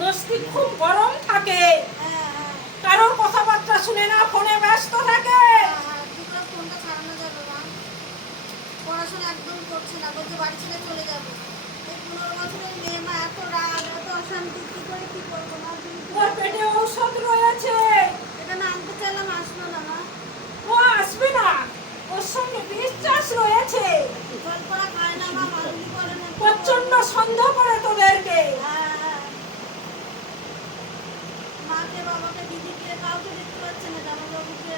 মস্তিষ্ক খুব গরম থাকে, কারোর কথাবার্তা শুনে না, ফোনে ব্যস্ত থাকে। ফোনটা ছাড়ানো যাবে না, পড়াশোনা একদম করছে না, বলছে বাড়ি ছেড়ে চলে যাবে। এই 15 বছরের মেয়ে মা, এত রাগ, এত অশান্তি, কি করে কি করবো না? ওর পেটে ঔষধ রয়েছে, এখানে আনতে চাইলাম আসলো না মা। ও আসবে না, ওর সঙ্গে বিশ্বাস রয়েছে। জল পড়া খায় না মা, মারুলি করে না, প্রচন্ড সন্দেহ করে তোদেরকে। মাকে বাবাকে দিদিকে কাউকে দেখতে পাচ্ছে না, জামাইবাবুকে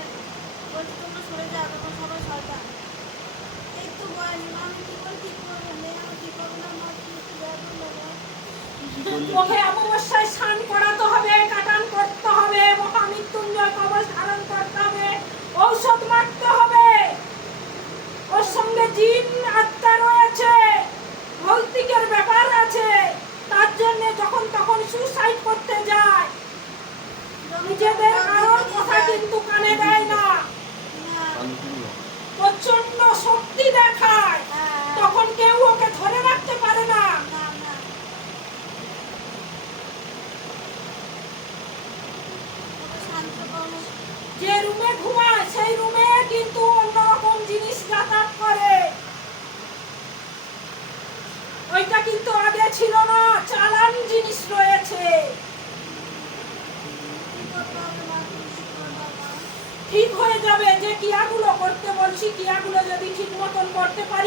বলছে তোমরা সরে যাও, তখন সবাই শয়তান। এই তো বয়স মা, আমি কি করে ঠিক করবো? মেয়ে আমার ঠিক হবে না মা, কি দেওয়া করলো মা? ওকে অমাবস্যায় স্নান করাতে হবে, কাটান করতে হবে, মহামৃত্যুঞ্জয় কবচ ধারণ করতে হবে, ঔষধ মারতে হবে। ওর সঙ্গে জিন আত্মা রয়েছে, ভৌতিকের ব্যাপার আছে। তার জন্য যখন তখন সুসাইড করতে যায়। নিজেদের কারোর কথা কিন্তু কানে দেয় না, প্রচন্ড শক্তি দেখায়, তখন কেউ ওকে ধরে রাখতে পারে না। যে রুমে ঘুমায় সেই রুমে কিন্তু অন্যরকম জিনিস যাতায়াত করে। ওইটা কিন্তু আগে ছিল না, চালান জিনিস রয়েছে। ঠিক হয়ে যাবে, যে ক্রিয়াগুলো করতে বলছি, ক্রিয়াগুলো যদি ঠিক মতন করতে পারি